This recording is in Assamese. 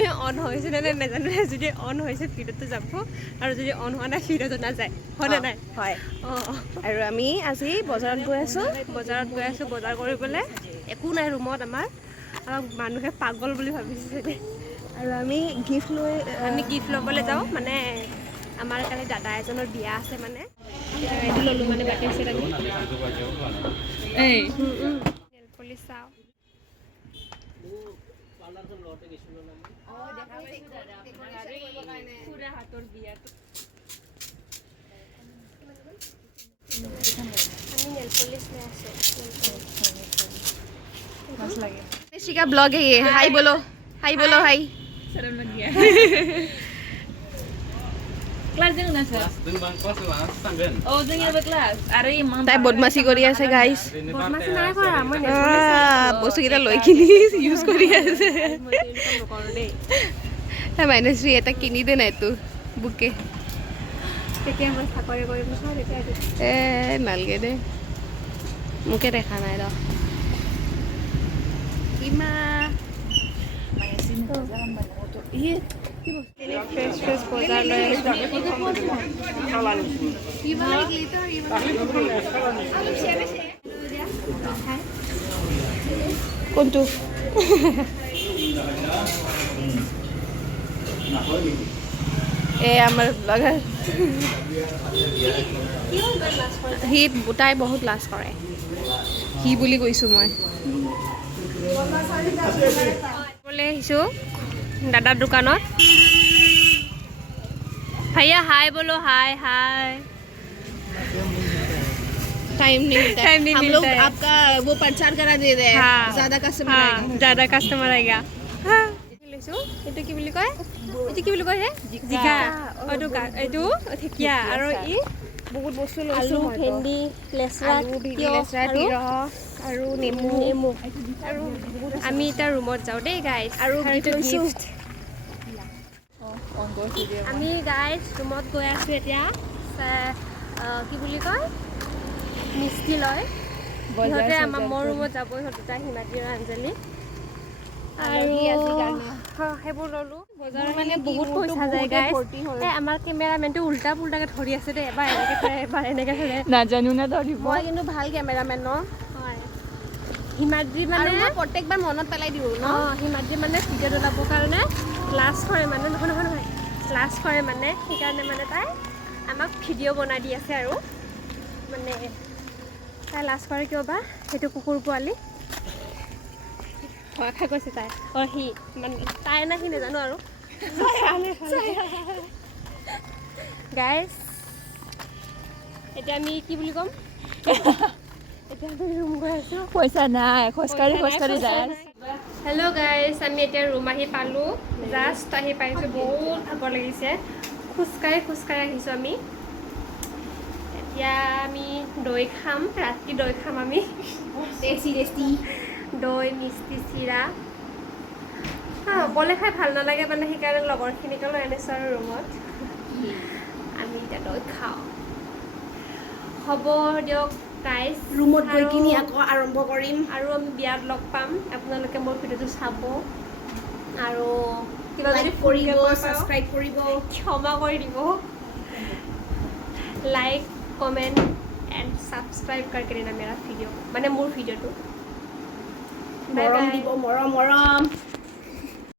আমি অন হৈছে নে নাজানো যদি অন হৈছে ভিডিঅ'টো যাব আৰু যদি অন হোৱা নাই ভিডিঅ'টো নাযায় হয়নে নাই হয় অঁ আৰু আমি আজি বজাৰত গৈ আছোঁ বজাৰ কৰিবলৈ একো নাই ৰুমত আমাৰ মানুহে পাগল বুলি ভাবিছে আৰু আমি গিফ্ট লৈ আমি গিফ্ট ল'বলৈ যাওঁ মানে আমাৰ কালি দাদা এজনৰ বিয়া আছে মানে এইটো ল'লোঁ মানে বাকী আছে আমি নেল পলিচ চাওঁ হাতৰ বিয়াটো আমি নেল পলিচ লৈ আছোঁ का ब्लॉग है ये हाय बोलो हाय शर्म लग गया क्लास देंगे ना सर ओ देंगे अब क्लास अरे मां তাই বদমাছি কৰি আছে গাইস বদমাছি নাই কৰা মই বস্তু কেইটা লৈ কিনি ইউজ কৰি আছে নকৰোঁ দেই মাইনাশ্ৰী এটা কিনি দে নাই তো বুকে তেতিয়া মই চাকৰি কৰিম নহয় তেতিয়া এ নালগে দে মোকে দেখা নাই ৰ ইমা ফ্ৰেছ বজাৰ লৈ কোনটো এ আমাৰ ব্লগাৰ সি তাই বহুত লাজ কৰে সি বুলি কৈছোঁ মই ক'বলৈ আহিছোঁ দাদাৰ দোকানত भैया हाय बोलो हाय हाय टाइम नहीं मिलता टाइम नहीं हम मिलता लोग है। आपका वो प्रचार करा दे रहे हैं हाँ। ज्यादा कस्टमर हाँ आएगा ज़्यादा কাষ্টমাৰ আইগা লৈছোঁ এইটো কি বুলি কয় এইটো কি বুলি কয় জিকা এইটো ঢেকীয়া আৰু ই বহুত বস্তু আলু লৈছোঁ ভেন্দি লেচৰা তিয়ঁহ তিয়হ আৰু নেমু নেমু আৰু আমি এতিয়া ৰুমত যাওঁ দেই গাইজ আৰু এইটো লৈছোঁ। গিফ্ট আমি গাইজ ৰুমত গৈ আছোঁ এতিয়া কি বুলি কয় মিষ্টি লয় ইহঁতে আমাৰ মোৰ ৰুমত যাব ইহঁত দুটা হিমাদ্ৰী আৰু অঞ্জলি আৰু সেইবোৰ ল'লোঁ বজাৰত মানে বহুত পইচা যায় গাইজ এই আমাৰ কেমেৰামেনটো উল্টা পুল্টাকৈ ধৰি আছে দেই এবাৰ এনেকৈ ধৰে এবাৰ এনেকৈ ধৰে নাজানো না ধৰিব মই কিন্তু ভাল কেমেৰামেন ন হয় হিমাদ্ৰী মানে প্ৰত্যেকবাৰ মনত পেলাই দিওঁ ন অঁ হিমাদ্ৰী মানে ভিডিঅ' ওলাবৰ কাৰণে লাজ কৰে মানে নহয় লাজ কৰে মানে সেইকাৰণে মানে তাই আমাক ভিডিঅ' বনাই দি আছে আৰু মানে তাই লাজ কৰে কিয় বা সেইটো কুকুৰ পোৱালি ভয় খাই গৈছে তাই সি মানে তাই না সি নাজানো আৰু গাইজ এতিয়া আমি কি বুলি ক'ম এতিয়া আমি ৰুম গৈ আছোঁ পইচা নাই খোজকাঢ়ি যায় হেল্ল' গাইজ আমি এতিয়া ৰুম আহি পালোঁ জাষ্ট আহি পাইছোঁ বহুত ভাগৰ লাগিছে খোজকাঢ়ি আহিছোঁ আমি এতিয়া আমি দৈ খাম ৰাতি দৈ খাম আমি টেষ্টি দৈ মিষ্টি চিৰা অকলে খাই ভাল নালাগে মানে সেইকাৰণে লগৰখিনিকে লৈ আনিছোঁ আৰু ৰুমত আমি এতিয়া দৈ খাওঁ হ'ব দিয়ক গাইজ ৰুমত গৈ কিনি আকৌ আৰম্ভ কৰিম আৰু আমি বিয়াত লগ পাম আপোনালোকে মোৰ ভিডিঅ'টো চাব আৰু কিবা যদি কৰিব কৰিব ছাবস্ক্ৰাইব কৰিব ক্ষমা কৰি দিব লাইক কমেণ্ট এণ্ড ছাবস্ক্ৰাইব करके देना मेरा वीडियो মানে মোৰ ভিডিঅ'টো মৰম দিব মৰম